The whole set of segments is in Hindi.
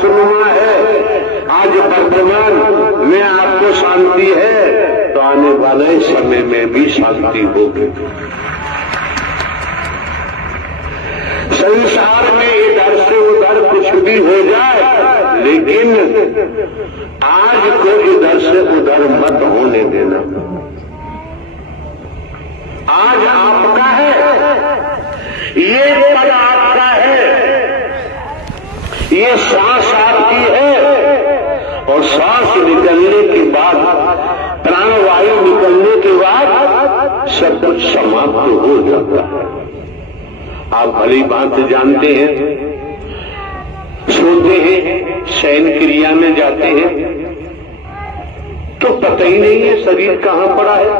खुशनुमा है, आज वर्तमान में आपको शांति है, तो आने वाले समय में भी शांति होगी। संसार में इधर से उधर कुछ भी हो जाए, लेकिन आज को इधर से उधर मत होने देना। आज आपका है, ये पल आपका है, ये सांस आपकी है, और सांस निकलने के बाद, प्राणवायु निकलने के बाद सब कुछ समाप्त हो जाता है। आप भली बात जानते हैं, सोते हैं, शयन क्रिया में जाते हैं, तो पता ही नहीं है शरीर कहां पड़ा है,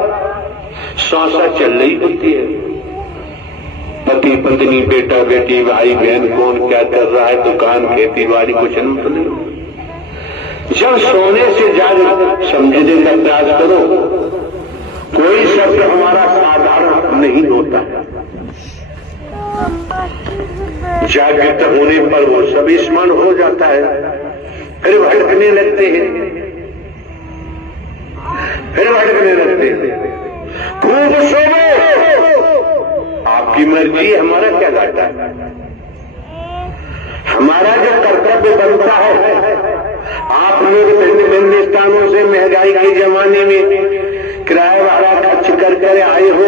श्वासा चल रही होती है। पति पत्नी, बेटा बेटी, भाई बहन, कौन क्या कर रहा है, दुकान, खेती बाड़ी, कुछ नहीं। जब सोने से जाग समझने का प्रयास करो, कोई शब्द हमारा साधारण नहीं होता है। जागृत होने पर वो सब स्मरण हो जाता है, फिर भटकने लगते हैं, फिर भटकने लगते हैं। खूब सोवो, आपकी मर्जी, हमारा क्या घाटा है। हमारा जो कर्तव्य बनता है, आप लोग भिन्न भिन्न स्थानों से महंगाई के जमाने में किराया भाड़ा खर्च कर आए हो,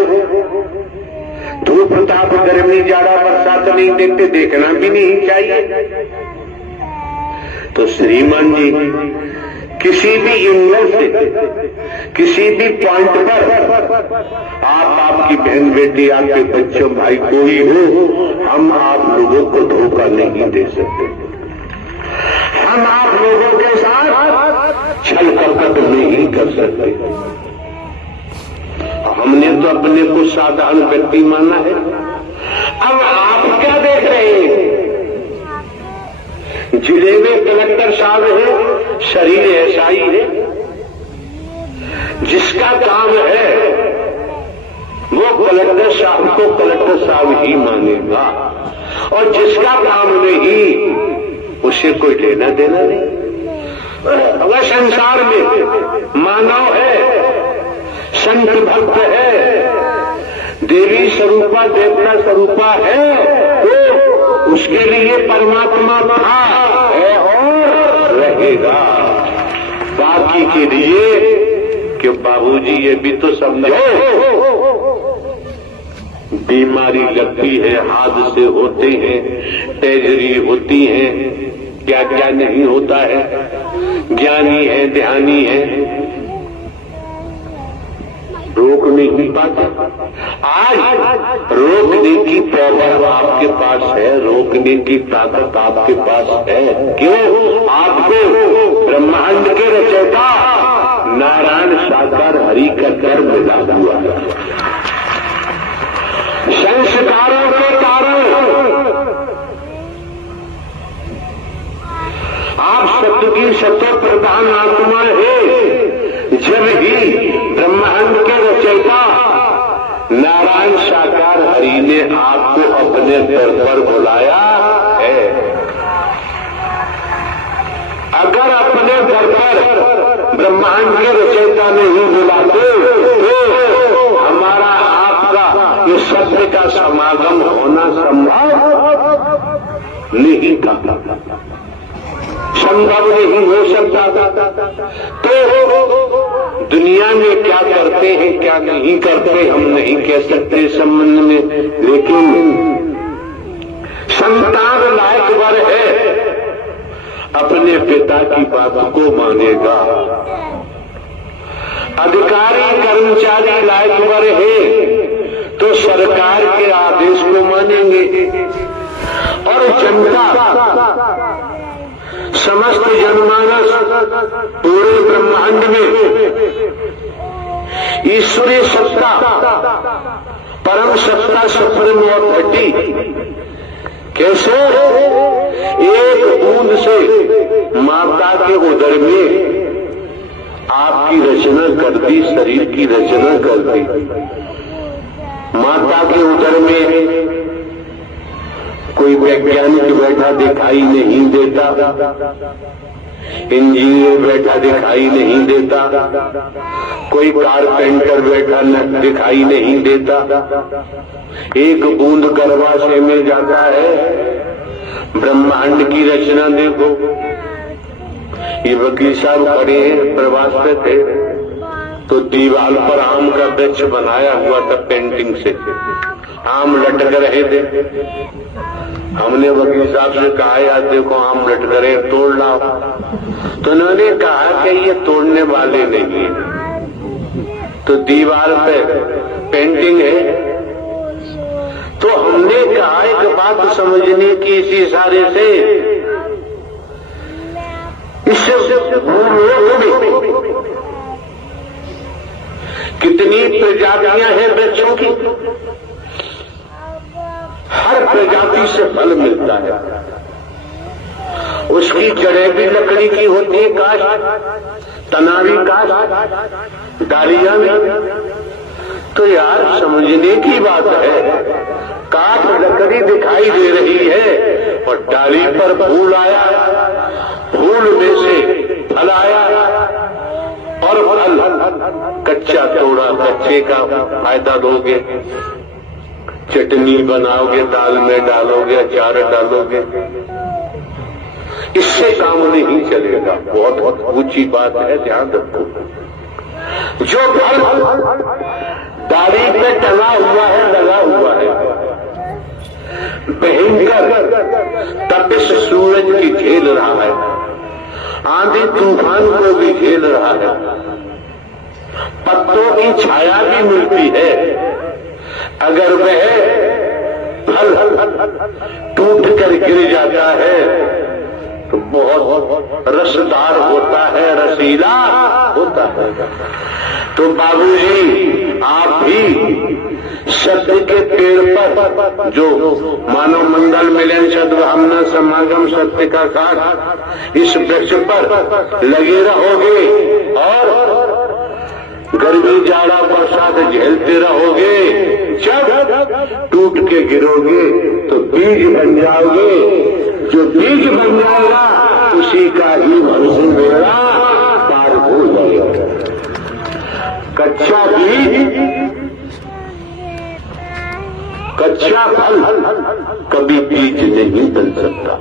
धूप ताप गर्मी जाड़ा बरसात नहीं देखते, देखना भी नहीं चाहिए। तो श्रीमान जी किसी भी एंगल से, किसी भी पॉइंट पर आपकी बहन बेटी, आपके बच्चों भाई कोई हो, हम आप लोगों को धोखा नहीं दे सकते। हम आप लोगों के साथ छल कपट नहीं कर सकते। हमने तो अपने को साधारण व्यक्ति माना है। अब आप क्या देख रहे हैं? जिले में कलेक्टर साहब है, शरीर ऐसा ही है, जिसका काम है वो कलेक्टर साहब को कलेक्टर साहब ही मानेगा, और जिसका काम नहीं उसे कोई लेना देना नहीं। अगर संसार में मानव है, संत भक्त है, देवी स्वरूपा देवता स्वरूपा है, तो उसके लिए परमात्मा था, है और रहेगा। बाकी के लिए कि बाबूजी ये भी तो समझो, बीमारी लगती है, हादसे होते हैं, ट्रेजरी होती है, क्या क्या नहीं होता है, ज्ञानी है, ध्यानी है, रोक नहीं पाते। आज रोकने की पावर आपके पास है, रोकने की ताकत आपके पास है। क्यों? आपको ब्रह्मांड के रचयिता नारायण साकार हरि का डर मिला हुआ है। संस्कारों के कारण आप सत्य की सत्य प्रधान आत्मा है। जब ही ब्रह्मांड के रचयिता नारायण साकार हरि ने आपको अपने दर पर बुलाया है, अगर अपने दर पर ब्रह्मांड के रचयिता नहीं बुलाते तो हमारा आपका ये सत्य का समागम होना संभव नहीं था, संभव नहीं हो सकता। तो दुनिया में क्या करते हैं क्या नहीं करते हम नहीं कह सकते संबंध में, लेकिन संतान लायक वर है, अपने पिता की बात को मानेगा। अधिकारी कर्मचारी लायक वर है तो सरकार के आदेश को मानेंगे, और जनता समस्त जनमानस पूरे ब्रह्मांड में ईश्वरीय सत्ता, परम सत्ता, सुप्रीम अथॉरिटी कैसे एक बूंद से माता के उदर में आपकी रचना कर दी, शरीर की रचना कर दी। माता के उदर में कोई वैज्ञानिक बैठा दिखाई नहीं देता, इंजीनियर बैठा दिखाई नहीं देता, कोई कारपेंटर बैठा दिखाई नहीं देता। एक बूंद गर्भाशय में जाता है, ब्रह्मांड की रचना देखो। ये वकील साहब खड़े हैं, प्रवास पे थे, तो दीवार पर आम का वृक्ष बनाया हुआ था पेंटिंग से, आम लटक रहे थे। हमने वकील साहब से कहा यार देखो आम लटक रहे, तोड़ लाओ। तो उन्होंने कहा कि ये तोड़ने वाले नहीं है, तो दीवार पे पेंटिंग है। तो हमने कहा एक बात समझने की इस इशारे से, इससे कितनी प्रजातियां हैं वृक्षों की, हर प्रजाति से फल मिलता है। उसकी जड़ें भी लकड़ी की होती है, काश, तना भी काश, डालियां भी। तो यार समझने की बात है, काठ लकड़ी दिखाई दे रही है और डाली पर फूल आया, फूल में से फल आया, और फल कच्चा तोड़ा, कच्चे का फायदा दोगे, चटनी बनाओगे, दाल में डालोगे, अचार डालोगे, इससे काम नहीं चलेगा। बहुत ऊंची बात है, ध्यान रखो। जो फल डाली पे टंगा हुआ है, लगा हुआ है, भयंकर तपिश सूरज की झेल रहा है, आंधी तूफान को भी झेल रहा है, पत्तों की छाया भी मिलती है। अगर वह फल टूट कर गिर जाता है तो बहुत रसदार होता है, रसीला होता है। तो बाबूजी आप भी सत्य के पेड़ पर, जो मानव मंडल मिलन सद्भावना समागम सत्य का साथ, इस वृक्ष पर लगे रहोगे और गर्मी जाड़ा बरसात झेलते रहोगे। जब टूट के गिरोगे तो बीज बन जाओगे, जो बीज बन जाएगा उसी का ही भरोसे मेरा पार हो जाएगा। कच्चा बीज, कच्चा फल कभी बीज नहीं बन सकता।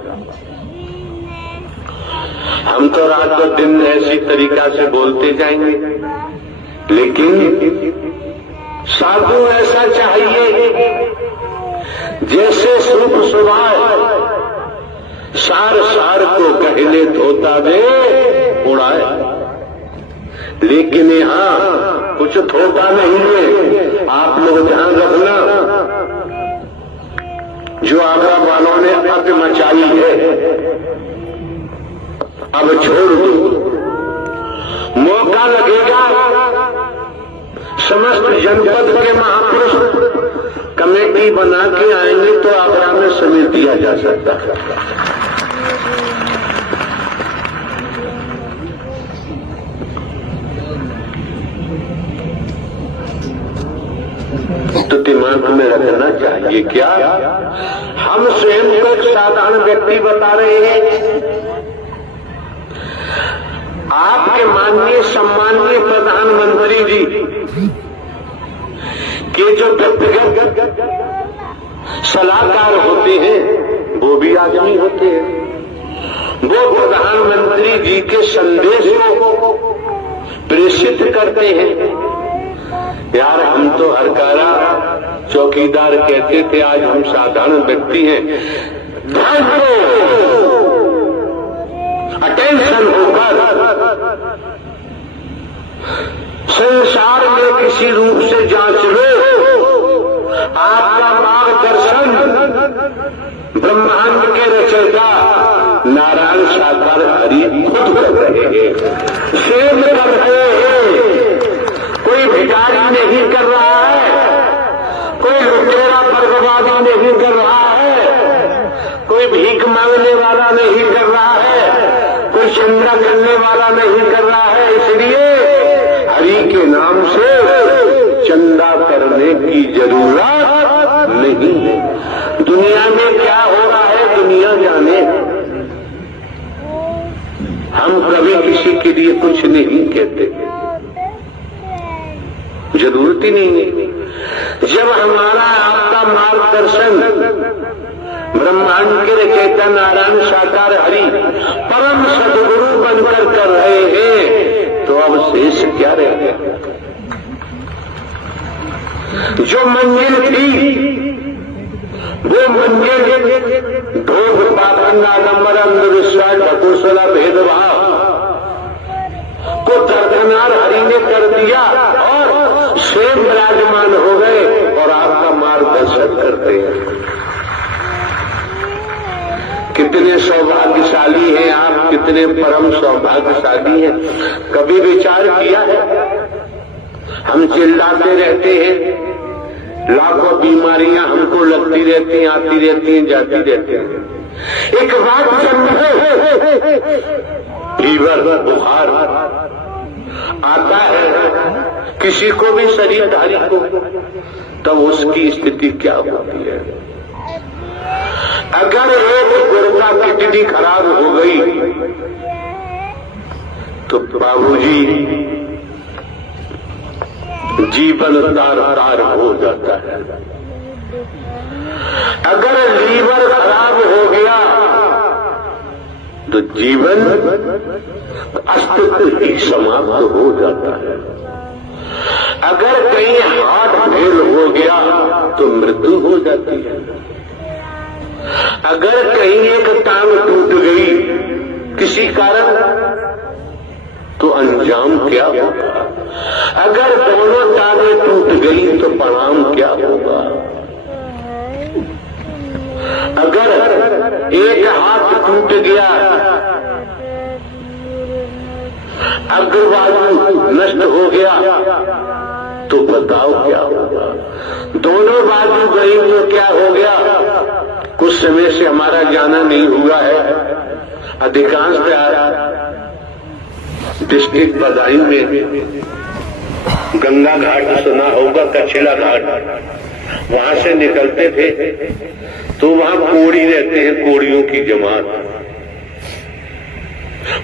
हम तो रात और दिन ऐसी तरीका से बोलते जाएंगे, लेकिन साधु ऐसा चाहिए जैसे सूप सुभाए, सार सार को कहले धोता दे उड़ाए। लेकिन यहाँ कुछ धोता नहीं है। आप लोग ध्यान रखना, जो आगरा वालों ने अत मचाई है अब छोड़ दो, मौका लगेगा समस्त जनपद के महापुरुष कमेटी बना के आएंगे तो आगरा में समेट दिया जा सकता है। तो दिमाग में रखना चाहिए, क्या हम स्वयं को एक साधारण व्यक्ति बता रहे हैं। आपके माननीय सम्माननीय प्रधानमंत्री जी के जो व्यक्तिगत सलाहकार होते हैं वो भी आदमी होते हैं। वो प्रधानमंत्री जी के संदेश को प्रेषित करते हैं। यार हम तो हरकारा चौकीदार कहते थे, आज हम साधारण व्यक्ति हैं। ध्यान दो, अटेंशन होकर संसार में किसी रूप से जांच लो। आपका मार्गदर्शन ब्रह्मांड के रचयिता नारायण साकार हरि खुद कर रहे हैं, सेव कर रहे हैं। कोई भिखारी नहीं कर रहा है, कोई लुटेरा बर्बादी नहीं कर रहा है, कोई भीख मांगने वाला नहीं कर रहा है, कोई चंदा करने वाला नहीं कर रहा है। इसलिए हरि के नाम से चंदा करने की जरूरत नहीं है। दुनिया में क्या हो कभी किसी के लिए कुछ नहीं कहते, जरूरत ही नहीं है। जब हमारा आपका मार्गदर्शन ब्रह्मांड के रचयिता नारायण साकार हरि परम सदगुरु बनकर कर रहे हैं, तो अब शेष क्या रह गया? जो मंजिल थी वो मंजिल ढोंग पाखंड आडंबर अंधविश्वास ढकोसला भेदभाव को दरदनार हरि ने कर दिया और स्वयं विराजमान हो गए और आपका मार्गदर्शन करते हैं। कितने सौभाग्यशाली हैं आप, कितने परम सौभाग्यशाली हैं। कभी विचार किया है? हम चिल्लाते रहते हैं, लाखों बीमारियां हमको लगती रहती हैं, आती रहती हैं, जाती रहती हैं। एक बात समझो, फीवर बुखार आता है किसी को भी शरीरधारी को, तब उसकी स्थिति क्या होती है? अगर एक गुर्दा किडनी खराब हो गई तो बाबूजी जीवन तार हो जाता है। अगर लीवर खराब हो गया तो जीवन अस्तित्व ही समाप्त हो जाता है। अगर कहीं हार्ट फेल हो गया तो मृत्यु हो जाती है। अगर कहीं एक टांग टूट गई किसी कारण तो अंजाम क्या होगा? अगर दोनों टांगें टूट गई तो परिणाम क्या होगा? अगर एक हाथ टूट गया, अग्रबाजू नष्ट हो गया तो बताओ क्या होगा? दोनों बाजू गई तो क्या हो गया? कुछ समय से हमारा जाना नहीं हुआ है। अधिकांश डिस्ट्रिक्ट बदायूं में गंगा घाट सुना होगा, कछला घाट, वहां से निकलते थे तो वहां कोड़ी रहते हैं, कोड़ियों की जमात।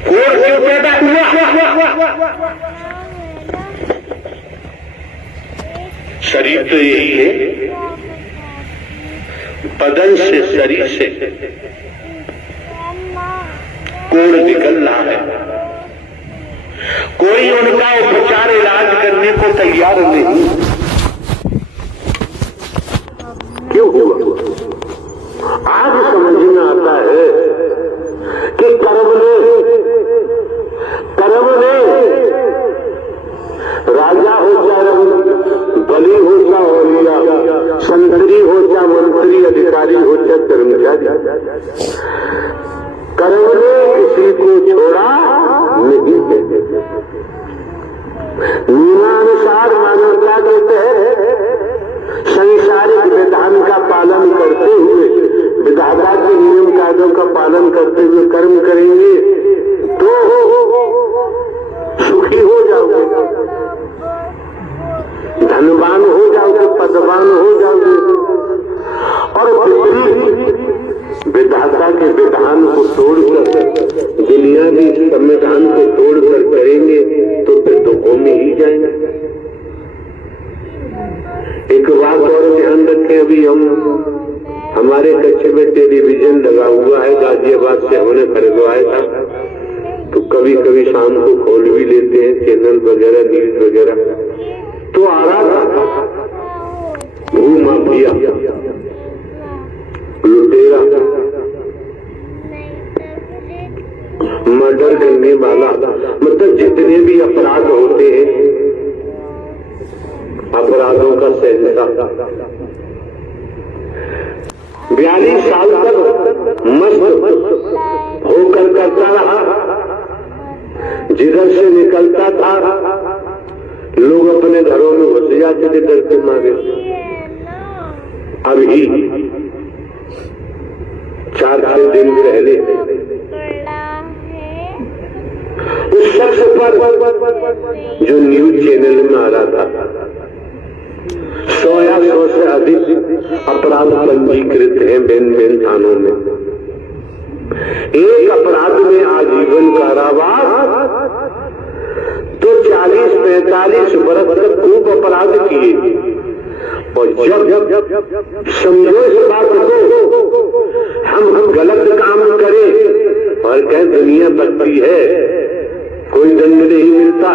कोड़ क्यों पैदा हुआ? शरीर तो यही है, बदन से शरीर से कोड़ निकल रहा है। कोई उनका उपचार इलाज करने को तैयार नहीं। क्यों हुआ? आज समझ में आता है कि कर्म ने राजा हो चाहे बली हो चाहे औलिया, संतरी हो चाहे मंत्री, अधिकारी हो चाहे कर्मचारी, कर्म ने किसी को छोड़ा नहीं है। नियमानुसार मानवता के तहत संसारिक विधान का पालन करते हुए, विधाता के नियम कायदों का पालन करते हुए कर्म करेंगे तो सुखी हो जाओगे, धनवान हो जाओगे, पदवान हो जाओगे। और विधाता के विधान को तोड़कर, दुनियावी संविधान को तोड़कर करेंगे तो फिर दुखों में ही जाएंगे। एक बात और ध्यान रखें, अभी हमारे कच्चे में टेलीविजन लगा हुआ है, गाजियाबाद से हमने खरीदवाया था, तो कभी कभी शाम को खोल भी लेते हैं चैनल वगैरह, न्यूज वगैरह। तो आ रहा था भूमाफिया, लुटेरा, मर्डर करने वाला, मतलब जितने भी अपराध होते हैं, अपराधों का शहंशाह 42 साल तक मस्त होकर करता रहा। जिधर से निकलता था लोग अपने घरों में घुस जाते थे डर के मारे। अभी 4-6 दिन पहले उस शख्स पर जो न्यूज चैनल में आ रहा था 100 या 100 से अधिक अपराध पंजीकृत हैं बेन थानों में। एक अपराध में आजीवन कारावास, तो 40-45 वर्ष तक खूब अपराध किए। और जब समझो इस बात को, हम गलत काम करें और कहें दुनिया बनती है, कोई दंड नहीं मिलता।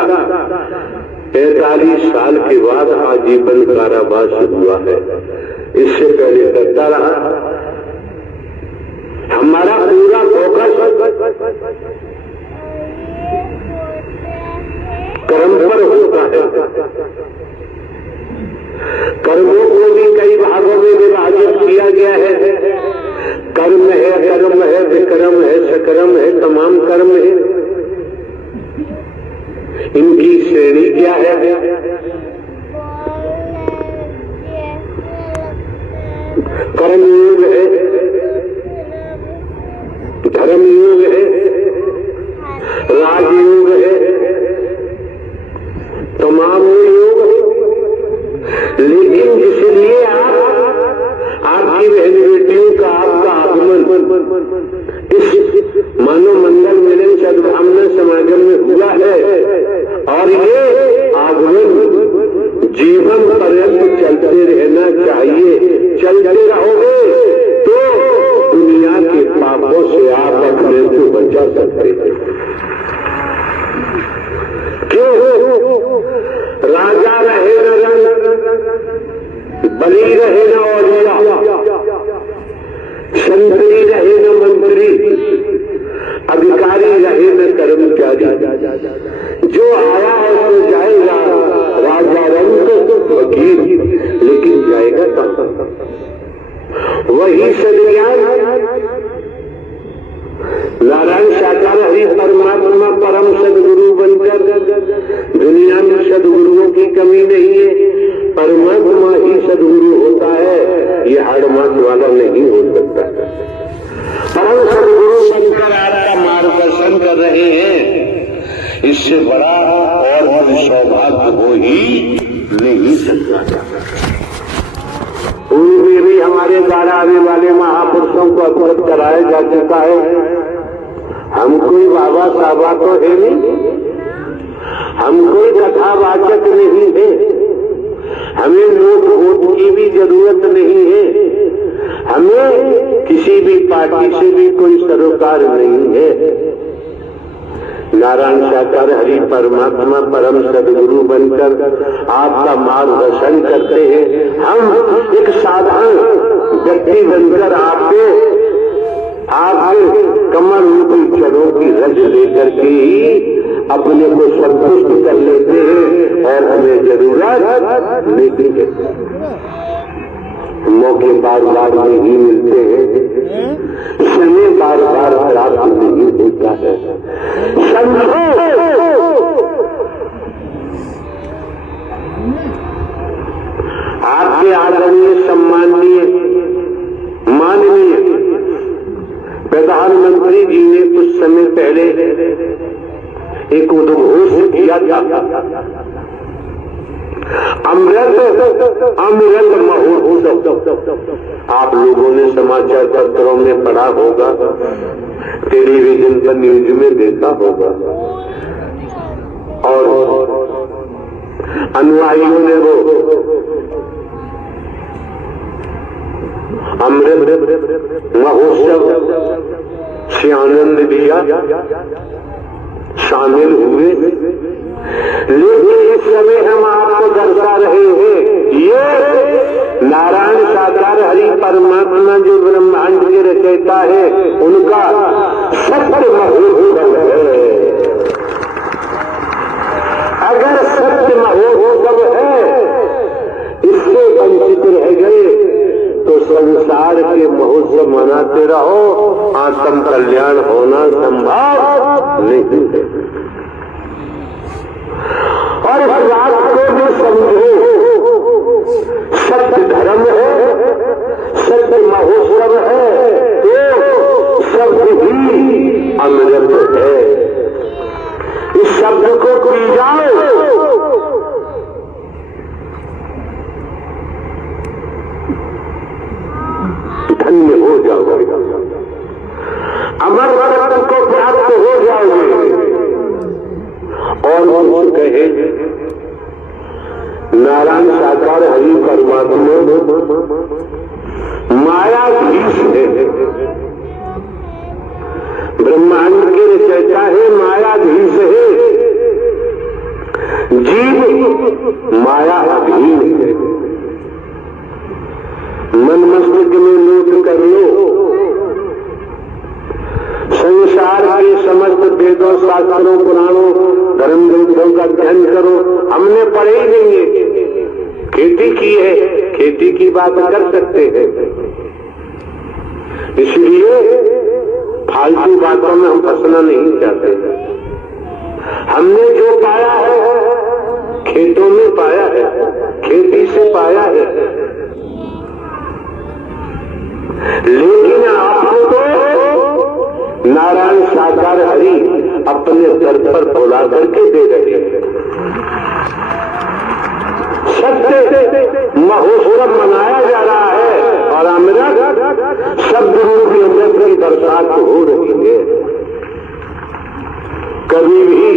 45 साल के बाद आजीवन कारावास हुआ है। इससे पहले करता रहा। हमारा पूरा फोकस कर्म पर होता है। कर्मों को भी कई भागों में विभाजित किया गया है। कर्म है, कर्म है, विक्रम है, सकर्म है, तमाम कर्म है। इनकी श्रेणी क्या है? कर्मयोग है, धर्मयोग है, राजयोग है, तमाम योग है। लेकिन इसलिए आपकी बहन बेटियों का, आपका आगमन इस मानव मंडल मिलन सद्भावना समागम में हुआ है। और ये आगमन जीवन पर्यंत चलते रहना चाहिए। चलते रहोगे तो दुनिया के पापों से आप अपने को बचा सकते हैं। क्यों? राजा रहे न रंग, बली रहे न औलिया, संतरी रहे न मंत्री, अधिकारी रहे न कर्मचारी। जो आया है तो जाएगा। राजा रंग वकील, लेकिन जाएगा कहाँ? वही सदज्ञान नारायण साकार हरि परमात्मा परम सदगुरु बनकर, दुनिया में सदगुरुओं की कमी नहीं है। परमात्मा ही सदगुरु होता है, ये हाड़मात वाला नहीं हो सकता। परम सदगुरु बनकर आपका मार्गदर्शन कर रहे हैं, इससे बड़ा और कोई सौभाग्य हो ही नहीं सकता। पूर्व भी हमारे द्वारा आने वाले महापुरुषों को अवगत कराया जा चुका है। हम कोई बाबा साहबा तो है नहीं, हम कोई कथावाचक नहीं है, हमें नोट वोट की भी जरूरत नहीं है, हमें किसी भी पार्टी से भी कोई सरोकार नहीं है। नारायण साकार हरि परमात्मा परम सदगुरु बनकर आपका मार्गदर्शन करते हैं। हम एक साधारण व्यक्ति बनकर आपके कमर रूपी चरों की रज लेकर के ही अपने को संतुष्ट कर लेते हैं और हमें जरूरत नहीं है। मौके बार बार नहीं मिलते हैं, समय बार बार प्राप्त नहीं होता है। आपके आदरणीय सम्माननीय माननीय प्रधानमंत्री जी ने कुछ समय पहले एक उद्घोष किया था, अमृत महोत्सव। आप लोगों ने समाचार पत्रों में पढ़ा होगा, टेलीविजन पर न्यूज में देखा होगा, और अनुयायियों ने वो अमृत महोत्सव से आनंद लिया, शामिल हुए। लेकिन इस समय हम आपको दर्शा रहे हैं, ये नारायण साकार हरि परमात्मा जो ब्रह्मांड के रचयिता है, उनका सत्य महोत्सव है। अगर सत्य महोत्सव है, इससे वंचित रह गए तो संसार के महोत्सव मनाते रहो, आत्म कल्याण होना संभव नहीं है। और इस बात को भी समझो, सत्य धर्म है, सत्य महोत्सव है, तो शब्द ही अमृत है। इस शब्द को पी जाओ, धन्य हो जाओ। अमर और से कहे नारायण साकार हरि परमात्मा मायाधीश है, ब्रह्मांड के रचयिता है, मायाधीश है, जीव माया अधीन है। मन मस्तिष्क में नोट कर लो, संसार के समस्त वेदों शास्त्रों पुराणों धर्म ग्रंथों का अध्ययन करो, हमने पढ़े ही नहीं है, खेती की है, खेती की बात कर सकते हैं। इसलिए फालतू बातों में हम फंसना नहीं चाहते। हमने जो पाया है खेतों में पाया है, खेती से पाया है, लेकिन आपको तो नारायण साकार हरि अपने दर पर बुला करके दे रहे हैं। सत्य महोत्सव मनाया जा रहा है और अमृत शब्द रूपी अमृत की बरसात हो रही है। कभी भी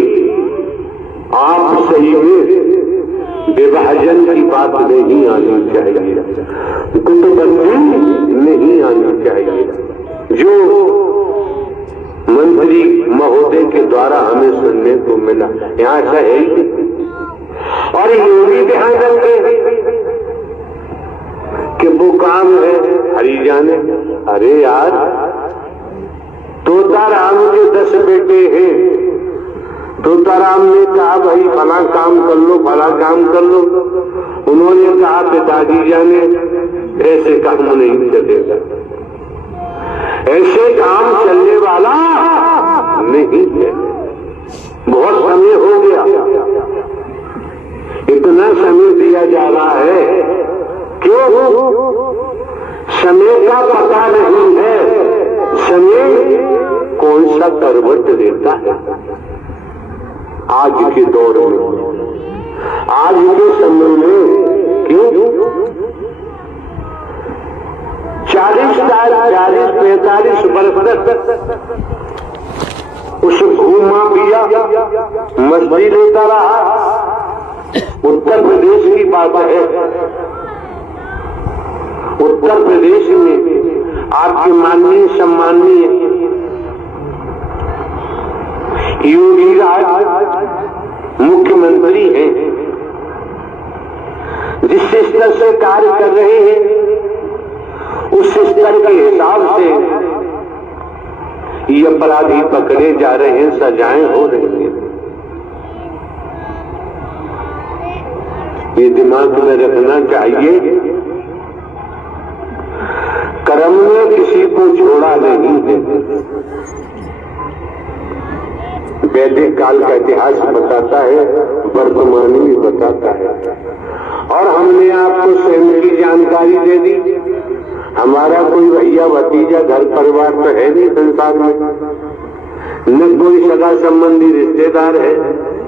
आप सही में विभाजन की बात नहीं आनी चाहिए, गुटबंदी नहीं आनी चाहिए, जो मंत्री महोदय के द्वारा हमें सुनने को मिला। यहाँ ऐसा है ही, और ये भी ध्यान रखें कि वो काम है हरि जाने। अरे यार, तोताराम के 10 बेटे हैं, तोताराम ने कहा भाई फला काम कर लो, फला काम कर लो। उन्होंने कहा पिताजी जाने ऐसे काम नहीं चलेगा, ऐसे काम चलने वाला नहीं है। बहुत समय हो गया, इतना समय दिया जा रहा है, क्यों? समय का पता नहीं है, समय कौन सा करवट देता है। आज के दौर में, आज के समय में, क्यों 40-45 वर्ष तक उस घूमा पिया मस्ती लेता रहा। उत्तर प्रदेश की बात है, उत्तर प्रदेश में आपके माननीय सम्माननीय योगी राज मुख्यमंत्री हैं, जिस स्तर से कार्य कर रहे हैं उस स्तर के हिसाब से ये अपराधी पकड़े जा रहे हैं, सजाएं हो रही हैं। ये दिमाग में रखना चाहिए, कर्म ने किसी को छोड़ा नहीं है। वैदिक काल का इतिहास बताता है, वर्तमान भी बताता है, और हमने आपको स्वयं की जानकारी दे दी। हमारा कोई भैया भतीजा घर परिवार तो है नहीं संसार में, न कोई सगा संबंधी रिश्तेदार है,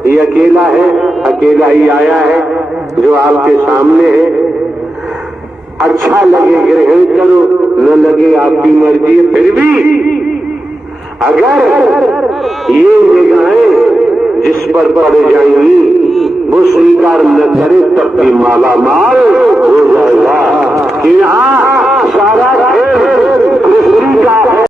ये अकेला है, अकेला ही आया है जो आपके सामने है। अच्छा लगे ग्रहण करो, न लगे आपकी मर्जी। फिर भी अगर ये निगाहें जिस पर पड़ जाएंगी वो स्वीकार न करे तब भी माला माल हो जाएगा कि यहाँ सारा खेल